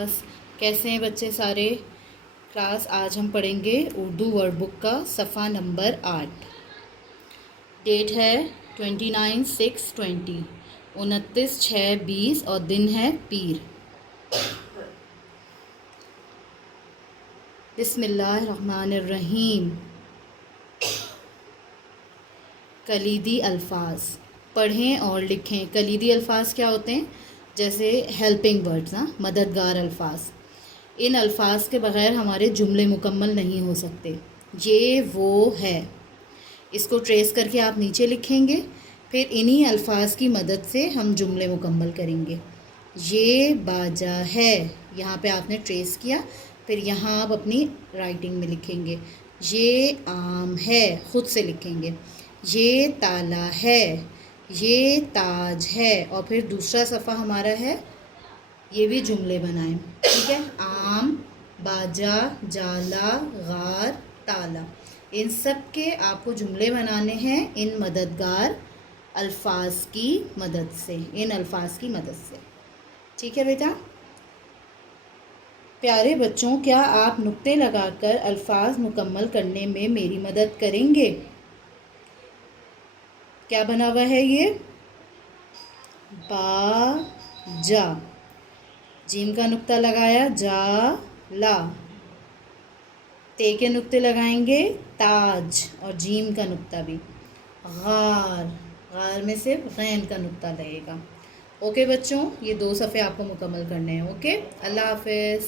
Class, کیسے ہیں بچے سارے؟ کلاس آج ہم پڑھیں گے اردو ورڈ بک کا صفحہ نمبر 8۔ ڈیٹ ہے 29/6/20، 29/6/20 اور دن ہے پیر۔ بسم اللہ الرحمن الرحیم۔ کلیدی الفاظ پڑھیں اور لکھیں۔ کلیدی الفاظ کیا ہوتے ہیں؟ جیسے ہیلپنگ ورڈز، مددگار الفاظ۔ ان الفاظ کے بغیر ہمارے جملے مکمل نہیں ہو سکتے۔ یہ وہ ہے، اس کو ٹریس کر کے آپ نیچے لکھیں گے، پھر انہی الفاظ کی مدد سے ہم جملے مکمل کریں گے۔ یہ باجا ہے، یہاں پہ آپ نے ٹریس کیا، پھر یہاں آپ اپنی رائٹنگ میں لکھیں گے۔ یہ آم ہے، خود سے لکھیں گے۔ یہ تالا ہے، یہ تاج ہے، اور پھر دوسرا صفحہ ہمارا ہے، یہ بھی جملے بنائیں، ٹھیک ہے؟ آم، باجا، جالا، غار، تالا، ان سب کے آپ کو جملے بنانے ہیں ان مددگار الفاظ کی مدد سے، ان الفاظ کی مدد سے، ٹھیک ہے بیٹا؟ پیارے بچوں، کیا آپ نقطے لگا کر الفاظ مکمل کرنے میں میری مدد کریں گے؟ کیا بنا ہوا ہے یہ؟ با جا، جیم کا نقطہ لگایا، جا لا، تے کے نقطے لگائیں گے، تاج، اور جیم کا نقطہ بھی، غار، غار میں صرف غین کا نقطہ لگے گا۔ اوکے بچوں، یہ 2 صفحے آپ کو مکمل کرنے ہیں۔ اوکے، اللہ حافظ۔